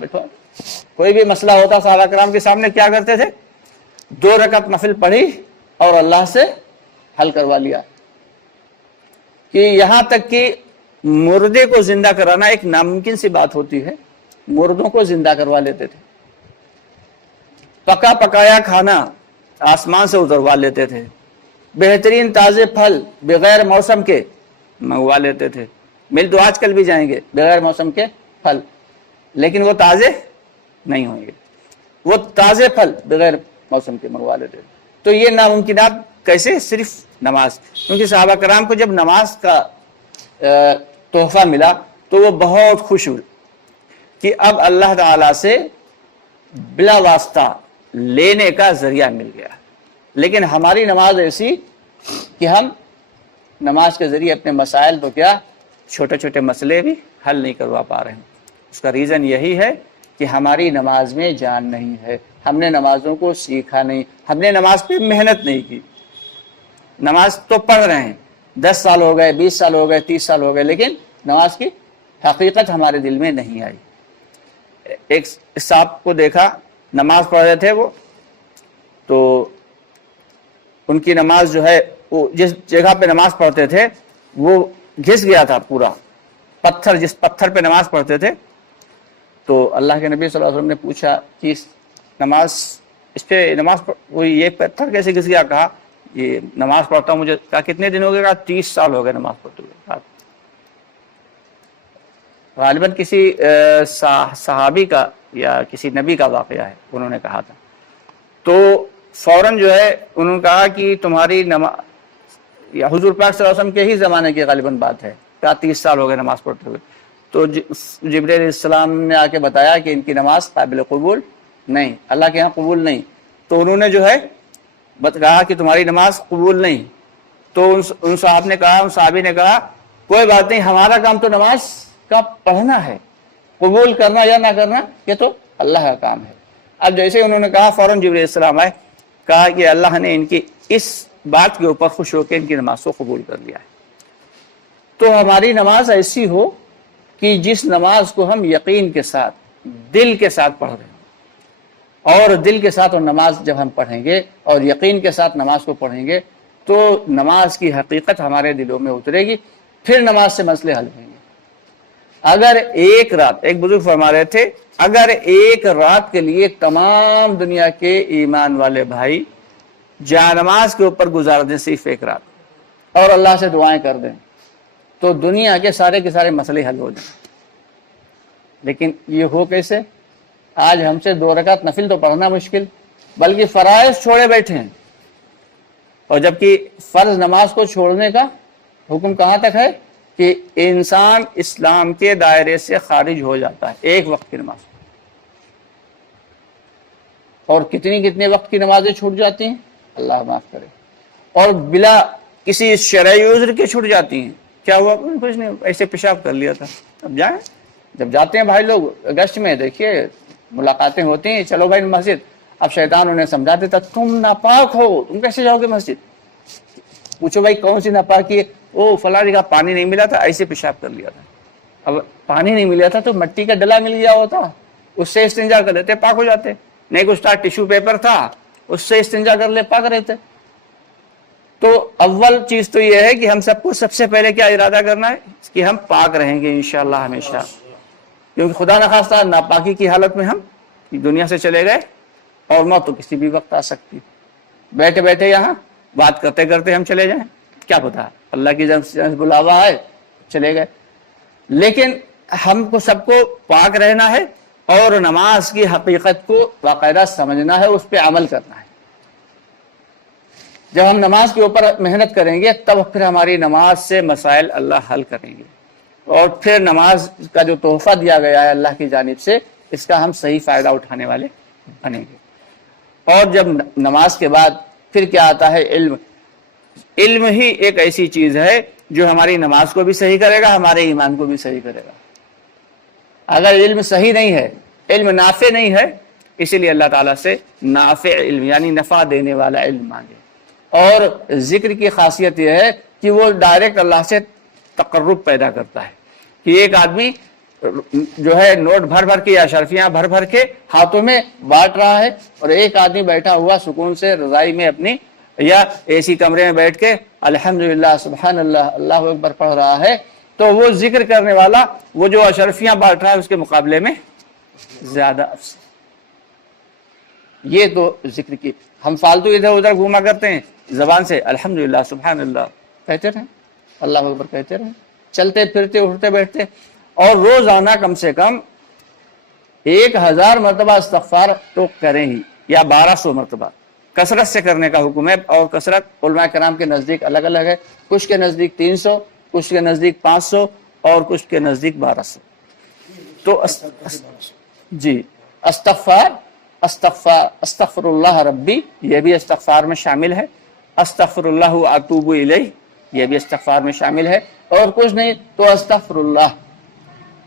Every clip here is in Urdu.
بیٹھو. کوئی بھی مسئلہ ہوتا صحابہ کرام کے سامنے کیا کرتے تھے؟ 2 رکعت نفل پڑھی اور اللہ سے حل کروا لیا. کہ یہاں تک کہ مردے کو زندہ کرانا ایک ناممکن سی بات ہوتی ہے، مردوں کو زندہ کروا لیتے تھے. پکا پکایا کھانا آسمان سے اتروا لیتے تھے. بہترین تازے پھل بغیر موسم کے منگوا لیتے تھے. مل تو آج کل بھی جائیں گے بغیر موسم کے پھل، لیکن وہ تازے نہیں ہوں گے. وہ تازے پھل بغیر موسم کے منگوا لیتے تھے. تو یہ ناممکنات کیسے؟ صرف نماز. کیونکہ صحابہ کرام کو جب نماز کا تحفہ ملا تو وہ بہت خوش ہوئے کہ اب اللہ تعالی سے بلا واسطہ لینے کا ذریعہ مل گیا. لیکن ہماری نماز ایسی کہ ہم نماز کے ذریعے اپنے مسائل تو کیا چھوٹے چھوٹے مسئلے بھی حل نہیں کروا پا رہے ہیں. اس کا ریزن یہی ہے کہ ہماری نماز میں جان نہیں ہے. ہم نے نمازوں کو سیکھا نہیں، ہم نے نماز پہ محنت نہیں کی. نماز تو پڑھ رہے ہیں، 10 سال ہو گئے، 20 سال ہو گئے، 30 سال ہو گئے، لیکن نماز کی حقیقت ہمارے دل میں نہیں آئی. ایک صاحب کو دیکھا نماز پڑھ رہے تھے، وہ تو ان کی نماز جو ہے وہ جس جگہ پہ نماز پڑھتے تھے وہ گھس گیا تھا پورا پتھر. جس پتھر پہ نماز پڑھتے تھے تو اللہ کے نبی صلی اللہ علیہ وسلم نے پوچھا کہ اس پہ نماز وہ یہ پتھر کیسے گھس گیا؟ کہا یہ نماز پڑھتا ہوں مجھے. کہا کتنے دن ہو گئے؟ کہا 30 سال ہو گئے نماز پڑھتے ہوئے. غالباً کسی صحابی کا یا کسی نبی کا واقعہ ہے، انہوں نے کہا تھا. تو فوراً جو ہے انہوں نے کہا کہ تمہاری نماز، یا حضور پاک صلی اللہ علیہ وسلم کے ہی زمانے کی غالباً بات ہے، کہا 30 سال ہو گئے نماز پڑھتے ہوئے. تو جبرائیل علیہ السلام نے آ کے بتایا کہ ان کی نماز قابل قبول نہیں، اللہ کے ہاں قبول نہیں. تو انہوں نے جو ہے کہا کہ تمہاری نماز قبول نہیں. تو ان صاحب نے کہا، ان صحابی نے کہا کوئی بات نہیں، ہمارا کام تو نماز کا پڑھنا ہے، قبول کرنا یا نہ کرنا یہ تو اللہ کا کام ہے. اب جیسے انہوں نے کہا فوراً جبرائیل علیہ السلام آئے، کہا کہ اللہ نے ان کی اس بات کے اوپر خوش ہو کے ان کی نماز کو قبول کر لیا ہے. تو ہماری نماز ایسی ہو کہ جس نماز کو ہم یقین کے ساتھ دل کے ساتھ پڑھ رہے ہیں، اور دل کے ساتھ اور نماز جب ہم پڑھیں گے اور یقین کے ساتھ نماز کو پڑھیں گے تو نماز کی حقیقت ہمارے دلوں میں اترے گی، پھر نماز سے مسئلے حل ہوں گے. اگر ایک رات، ایک بزرگ فرما رہے تھے، اگر ایک رات کے لیے تمام دنیا کے ایمان والے بھائی جانماز کے اوپر گزار دیں، صرف ایک رات، اور اللہ سے دعائیں کر دیں تو دنیا کے سارے مسئلے حل ہو جائیں. لیکن یہ ہو کیسے؟ آج ہم سے 2 رکعت نفل تو پڑھنا مشکل، بلکہ فرائض چھوڑے بیٹھے ہیں. اور جبکہ فرض نماز کو چھوڑنے کا حکم کہاں تک ہے کہ انسان اسلام کے دائرے سے خارج ہو جاتا ہے ایک وقت کی نماز. اور کتنے وقت کی نمازیں چھوٹ جاتی ہیں، اللہ معاف کرے، اور بلا کسی شرعی عذر کے چھوٹ جاتی ہیں. کیا ہوا؟ کچھ نہیں، ایسے پیشاب کر لیا تھا. اب جائیں، جب جاتے ہیں بھائی لوگ اگست میں، دیکھیے ملاقاتیں ہوتی ہیں، چلو بھائی مسجد. اب شیطان انہیں سمجھا دیتا تم ناپاک ہو، تم کیسے جاؤ گے مسجد؟ پوچھو بھائی کون سی ناپاکی ہے؟ وہ فلاں جگہ پانی نہیں ملا تھا، ایسے پیشاب کر لیا تھا. اب پانی نہیں ملا تھا تو مٹی کا ڈلا مل گیا ہوتا، اس سے استنجا کر لیتے، پاک ہو جاتے. نہیں کچھ تھا، ٹیشو پیپر تھا، اس سے استنجا کر لے، پاک رہتے. تو اول چیز تو یہ ہے کہ ہم سب کو سب سے پہلے کیا ارادہ کرنا ہے کہ ہم پاک رہیں گے انشاءاللہ ہمیشہ. کیونکہ خدا نخواستہ ناپاکی کی حالت میں ہم دنیا سے چلے گئے اور موت تو کسی بھی وقت آ سکتی. بیٹھے بیٹھے یہاں بات کرتے کرتے ہم چلے جائیں، کیا پتا، اللہ کی جب بلاوا ہے چلے گئے. لیکن ہم کو سب کو پاک رہنا ہے اور نماز کی حقیقت کو باقاعدہ سمجھنا ہے، اس پہ عمل کرنا ہے. جب ہم نماز کے اوپر محنت کریں گے تب پھر ہماری نماز سے مسائل اللہ حل کریں گے، اور پھر نماز کا جو تحفہ دیا گیا ہے اللہ کی جانب سے، اس کا ہم صحیح فائدہ اٹھانے والے بنیں گے. اور جب نماز کے بعد پھر کیا آتا ہے؟ علم. علم ہی ایک ایسی چیز ہے جو ہماری نماز کو بھی صحیح کرے گا، ہمارے ایمان کو بھی صحیح کرے گا. اگر علم صحیح نہیں ہے، علم نافع نہیں ہے، اسی لیے اللہ تعالیٰ سے نافع علم یعنی نفع دینے والا علم مانگے. اور ذکر کی خاصیت یہ ہے کہ وہ ڈائریکٹ اللہ سے تقرب پیدا کرتا ہے. کہ ایک آدمی جو ہے نوٹ بھر بھر کے یا اشرفیاں بھر بھر کے ہاتھوں میں بانٹ رہا ہے، اور ایک آدمی بیٹھا ہوا سکون سے رضائی میں اپنی یا اے سی کمرے میں بیٹھ کے الحمدللہ سبحان اللہ اللہ اکبر پڑھ رہا ہے، تو وہ ذکر کرنے والا وہ جو اشرفیاں بانٹ رہا ہے اس کے مقابلے میں زیادہ افضل۔ یہ تو ذکر کی، ہم فالتو ادھر ادھر گھوما کرتے ہیں، زبان سے الحمدللہ سبحان اللہ کہتے رہیں، اللہ اکبر کہتے رہیں، چلتے پھرتے اٹھتے بیٹھتے، اور روزانہ کم سے کم 1000 مرتبہ استغفار تو کریں ہی، یا 1200 مرتبہ، کثرت سے کرنے کا حکم ہے، اور کثرت علماء کرام کے نزدیک الگ الگ ہے، کچھ کے نزدیک 300، کچھ کے نزدیک 500، اور کچھ کے نزدیک 1200۔ تو جی استغفر اللہ ربی، یہ بھی استغفار میں شامل ہے، استغفر اللہ اتوب الیہ، یہ بھی استغفار میں شامل ہے، اور کچھ نہیں تو استغفر اللہ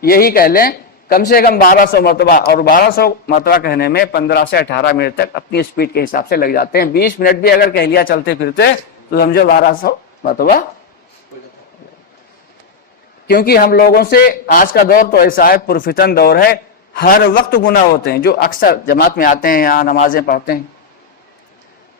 یہی کہہ لیں کم سے کم 1200 مرتبہ، اور 1200 مرتبہ کہنے میں 15 سے 18 منٹ تک اپنی اسپیڈ کے حساب سے لگ جاتے ہیں۔ 20 منٹ بھی اگر کہہ لیا چلتے پھرتے تو سمجھو 1200 مرتبہ، کیونکہ ہم لوگوں سے آج کا دور تو ایسا ہے، پرفتن دور ہے، ہر وقت گناہ ہوتے ہیں۔ جو اکثر جماعت میں آتے ہیں، یہاں نمازیں پڑھتے ہیں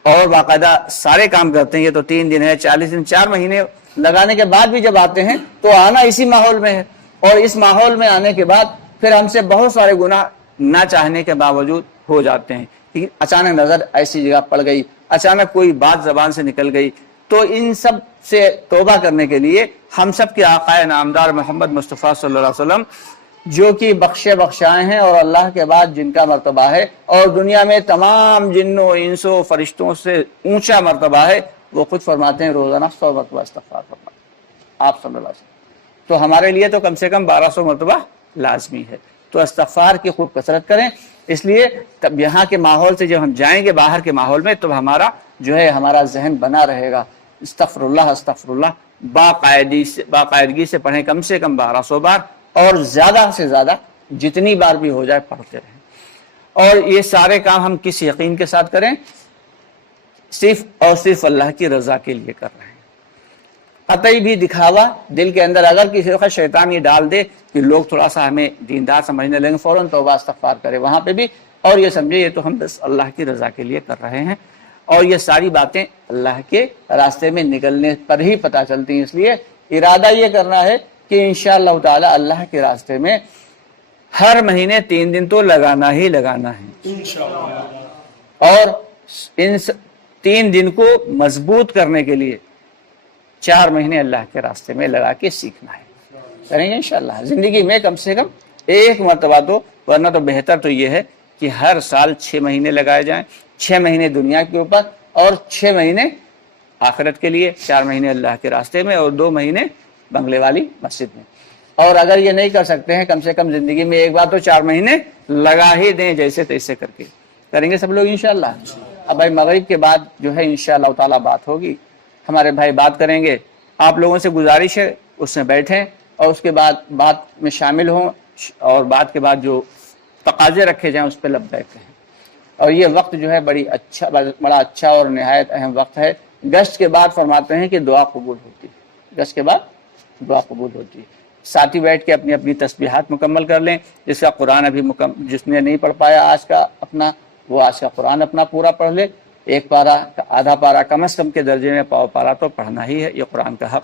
اور باقاعدہ سارے کام کرتے ہیں، یہ تو 3 دن ہے، 40 دن، 4 مہینے لگانے کے بعد بھی جب آتے ہیں تو آنا اسی ماحول میں ہے، اور اس ماحول میں آنے کے بعد پھر ہم سے بہت سارے گناہ نہ چاہنے کے باوجود ہو جاتے ہیں، کہ اچانک نظر ایسی جگہ پڑ گئی، اچانک کوئی بات زبان سے نکل گئی، تو ان سب سے توبہ کرنے کے لیے ہم سب کے آقا نامدار محمد مصطفیٰ صلی اللہ علیہ وسلم، جو کہ بخشے بخشائے ہیں اور اللہ کے بعد جن کا مرتبہ ہے اور دنیا میں تمام جنوں انسوں فرشتوں سے اونچا مرتبہ ہے، وہ خود فرماتے ہیں روزانہ 100 مرتبہ استغفار فرمائیں آپ صلی اللہ علیہ وسلم۔ تو ہمارے لیے تو کم سے کم 1200 مرتبہ لازمی ہے، تو استغفار کی خوب کثرت کریں۔ اس لیے تب یہاں کے ماحول سے جب ہم جائیں گے باہر کے ماحول میں، تو ہمارا جو ہے ہمارا ذہن بنا رہے گا، استغفر اللہ باقاعدگی سے پڑھیں، کم سے کم 1200 بار، اور زیادہ سے زیادہ جتنی بار بھی ہو جائے پڑھتے رہیں۔ اور یہ سارے کام ہم کس یقین کے ساتھ کریں؟ صرف اور صرف اللہ کی رضا کے لیے کر رہے ہیں۔ قطعی بھی دکھاوا دل کے اندر اگر کسی وقت شیطان یہ ڈال دے کہ لوگ تھوڑا سا ہمیں دیندار سمجھنے لگیں، فوراً توبہ استغفار کرے وہاں پہ بھی، اور یہ سمجھے یہ تو ہم بس اللہ کی رضا کے لیے کر رہے ہیں، اور یہ ساری باتیں اللہ کے راستے میں نکلنے پر ہی پتہ چلتی ہیں۔ اس لیے ارادہ یہ کرنا ہے کہ انشاءاللہ تعالی اللہ کے راستے میں ہر مہینے 3 دن تو لگانا ہی لگانا ہے، اور ان 3 دن کو مضبوط کرنے کے لیے 4 مہینے اللہ کے راستے میں لگا کے سیکھنا ہے۔ کریں گے انشاءاللہ زندگی میں کم سے کم 1 مرتبہ تو، ورنہ تو بہتر تو یہ ہے کہ ہر سال 6 مہینے لگائے جائیں، 6 مہینے دنیا کے اوپر اور 6 مہینے آخرت کے لیے، 4 مہینے اللہ کے راستے میں اور 2 مہینے بنگلے والی مسجد میں۔ اور اگر یہ نہیں کر سکتے ہیں، کم سے کم زندگی میں ایک بار تو 4 مہینے لگا ہی دیں، جیسے تیسے کر کے۔ کریں گے سب لوگ انشاءاللہ۔ اب بھائی مغرب کے بعد جو ہے انشاءاللہ تعالی بات ہوگی، ہمارے بھائی بات کریں گے، آپ لوگوں سے گزارش ہے اس میں بیٹھیں اور اس کے بعد بات میں شامل ہوں، اور بات کے بعد جو تقاضے رکھے جائیں اس پہ لبیک کہیں۔ اور یہ وقت جو ہے بڑا اچھا اور نہایت اہم وقت ہے۔ گشت کے بعد فرماتے ہیں کہ دعا قبول ہوتی ہے، گشت کے بعد دعا قبول ہوتی ہے۔ ساتھی بیٹھ کے اپنی اپنی تسبیحات مکمل کر لیں، جس کا قرآن ابھی جس نے نہیں پڑھ پایا آج کا اپنا، وہ آج کا قرآن اپنا پورا پڑھ لے، 1 پارہ آدھا پارہ کم از کم کے درجے میں پاؤ پارہ تو پڑھنا ہی ہے، یہ قرآن کا حق